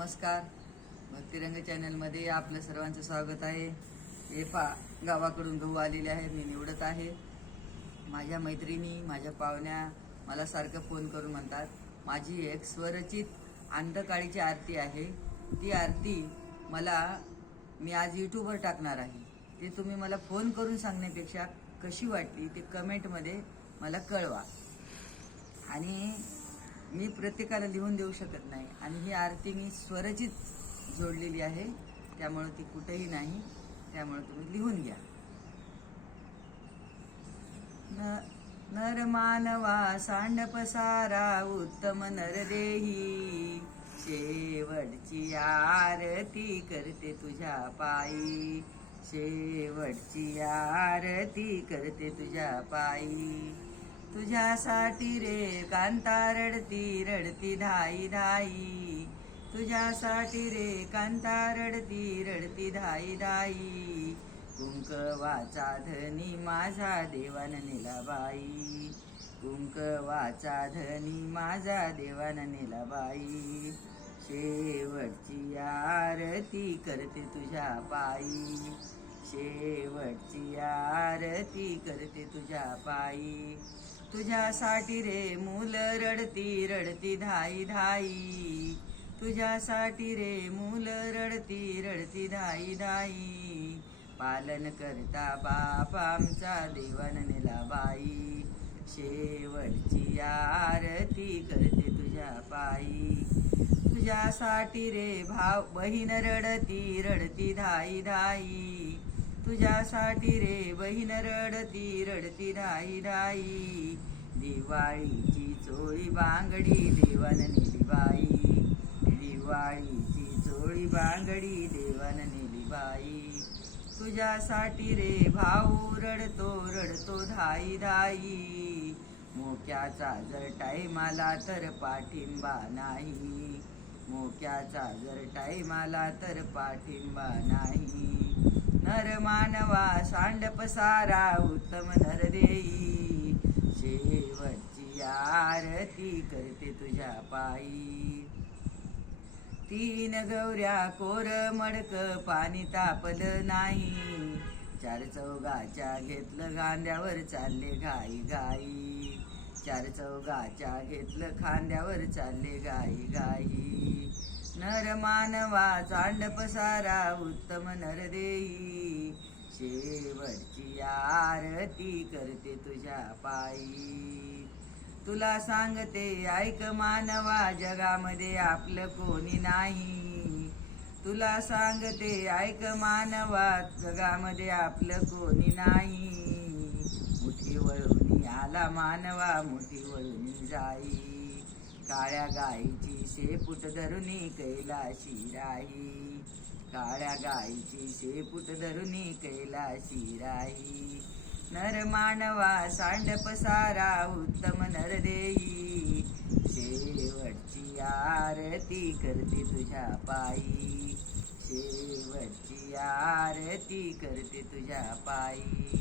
नमस्कार. भक्तिरंग चॅनलमध्ये आपलं सर्वांचं स्वागत आहे. हे गावाकडून गहू आलेले आहेत, मी निवडत आहे. माझ्या मैत्रिणी, माझ्या पाहुण्या मला सारखं फोन करून म्हणतात माझी एक स्वरचित अंधकाळीची आरती आहे, ती आरती मी आज यूट्यूबवर टाकणार आहे. ते तुम्ही मला फोन करून सांगण्यापेक्षा कशी वाटली ते कमेंटमध्ये मला कळवा. आणि मी प्रत्येकाला लिहून देऊ शकत नाही, आणि ही आरती मी स्वरचित जोडलेली आहे, त्यामुळे ती कुठेही नाही, त्यामुळे तुम्ही लिहून घ्या. नर मानवा सांडप सारा उत्तम नरदेही, शेवटची आरती करते तुझ्या पायी, शेवटची आरती करते तुझ्या पायी. तुझ्यासाठी रे कांता रडती रडती धाई धाई, तुझ्यासाठी रे कांता रडती रडती धाई धाई. कुंकवाचा धनी माझा देवान नेला बाई, कुंकवाचा धनी माझा देवान नेला बाई. शेवटची आरती करते तुझ्या पायी, शेवटची आरती करते तुझ्या पायी. तुझ्यासाठी रे मूल रडती रडती धाई धाई, तुझ्यासाठी रे मूल रडती रडती धाई धाई. पालन करता बाप आमचा देवान नेला बाई, शेवटची आरती करते तुझ्या पायी. तुझ्यासाठी रे भाव बहीण रडती रडती धाई धाई, तुझ्यासाठी रे बहीण रडती रडती धाई धाई. दिवाळीची चोळी बांगडी देवान नेली बाई, दिवाळीची चोळी बांगडी देवान नेली बाई. तुझ्यासाठी रे भाऊ रडतो रडतो धाई धाई, मोक्याचा जर टाईमाला तर पाठिंबा नाही, मोक्याचा जर टाईमाला तर पाठिंबा नाही. नर मानवा सांडप सारा उत्तम नरदेई, शेवटची आरती करते तुझ्या पायी. तीन गौऱ्या कोर मडक पाणी तापलं नाही, चार चौघाच्या घेतलं खांद्यावर चालले घाई घाई, चार चौघाच्या घेतलं खांद्यावर चालले घाई घाई. नर मानवा सांडप सारा उत्तम नरदेई, शेवटची आरती करते तुझ्या पायी. तुला सांगते ऐक मानवा जगामध्ये आपलं कोणी नाही, तुला सांगते ऐक मानवा जगामध्ये आपलं कोणी नाही. मुठी वळून आला मानवा मुठी वळून जाई, काळ्या गाईची शेपूट धरुनी कैलाशी राही, काळ्या गाईची शेपूट धरुनी कैलाशी राही. नर मानवा सांडप सारा उत्तम नरदेई, शेवटची आरती करते तुझ्या पायी, शेवटची आरती करते तुझ्या पायी.